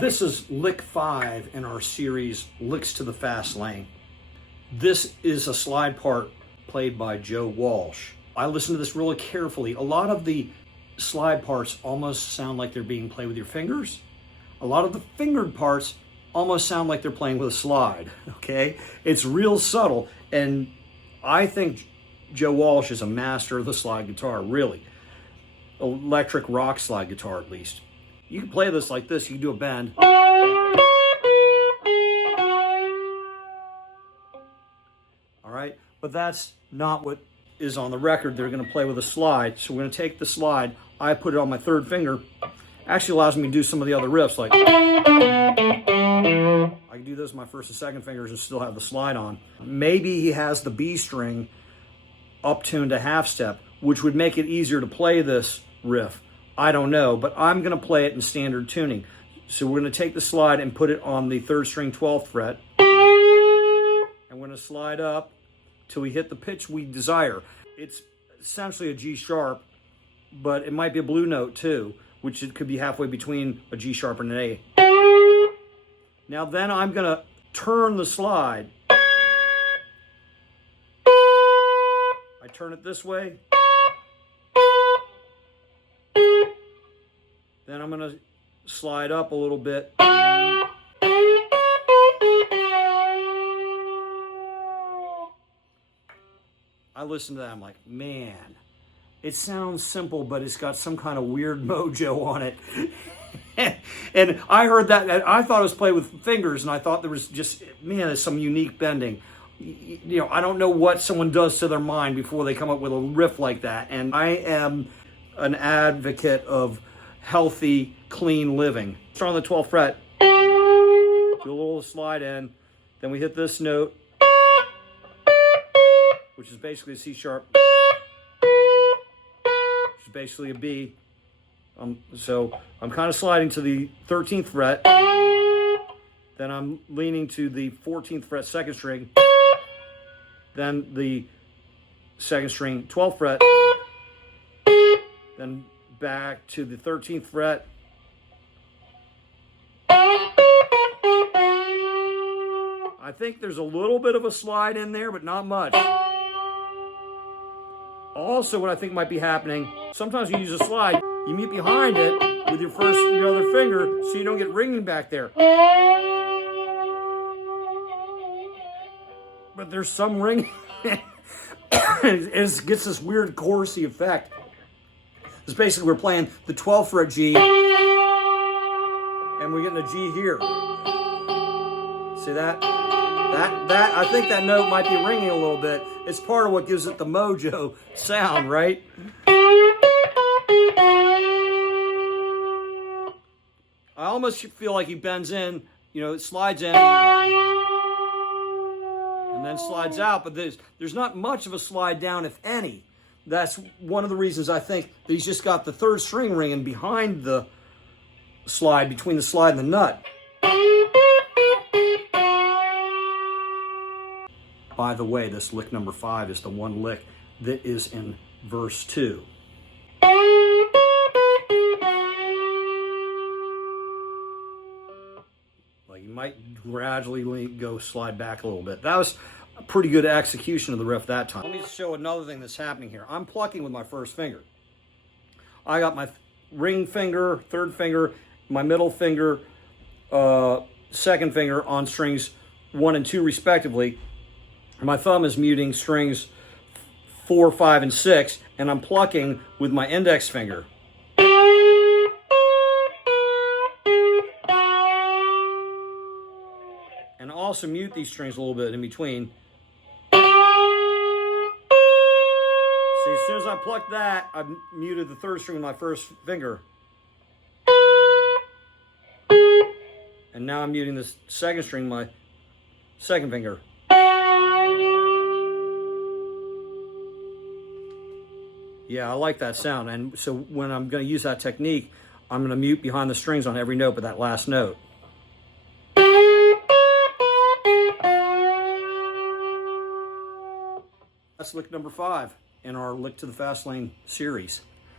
This is lick 5 in our series, Licks to the Fast Lane. This is a slide part played by Joe Walsh. I listened to this really carefully. A lot of the slide parts almost sound like they're being played with your fingers. A lot of the fingered parts almost sound like they're playing with a slide, okay? It's real subtle, and I think Joe Walsh is a master of the slide guitar, really. Electric rock slide guitar, at least. You can play this like this, you can do a bend. All right, but that's not what is on the record. They're gonna play with a slide. So we're gonna take the slide, I put it on my third finger. Actually allows me to do some of the other riffs, like I can do those with my first and second fingers and still have the slide on. Maybe he has the B string up tuned to half step, which would make it easier to play this riff. I don't know, but I'm gonna play it in standard tuning. So we're gonna take the slide and put it on the third string 12th fret. And we're gonna slide up till we hit the pitch we desire. It's essentially a G sharp, but it might be a blue note too, which it could be halfway between a G sharp and an A. Now then I'm gonna turn the slide. I turn it this way. Then I'm gonna slide up a little bit. I listen to that, I'm like, man, it sounds simple, but it's got some kind of weird mojo on it. And I heard that, and I thought it was played with fingers, and I thought there was just, man, there's some unique bending. You know, I don't know what someone does to their mind before they come up with a riff like that. And I am an advocate of healthy, clean living. Start on the 12th fret, do a little slide in, then we hit this note, which is basically a C sharp, which is basically a B. So I'm kind of sliding to the 13th fret, then I'm leaning to the 14th fret second string, then the second string 12th fret, then back to the 13th fret, I think there's a little bit of a slide in there, but not much. Also, what I think might be happening, sometimes you use a slide, you mute behind it with your other finger so you don't get ringing back there. But there's some ringing. It gets this weird chorusy effect. It's basically we're playing the 12th fret G and we're getting a G here. See that? I think that note might be ringing a little bit. It's part of what gives it the mojo sound, right? I almost feel like he bends in, you know, it slides in and then slides out, but there's not much of a slide down, if any. That's one of the reasons I think that he's just got the third string ringing behind the slide, between the slide and the nut. By the way, this lick number 5 is the one lick that is in verse 2. Like, you might gradually go slide back a little bit. That was a pretty good execution of the riff that time. Let me show another thing that's happening here. I'm plucking with my first finger. I got my ring finger, third finger, my middle finger, second finger on strings 1 and 2 respectively. My thumb is muting strings 4, 5, and 6, and I'm plucking with my index finger. And also mute these strings a little bit in between. See, as soon as I plucked that, I muted the third string with my first finger. And now I'm muting the second string with my second finger. Yeah, I like that sound. And so when I'm going to use that technique, I'm going to mute behind the strings on every note but that last note. That's lick number 5 in our Lick to the Fast Lane series.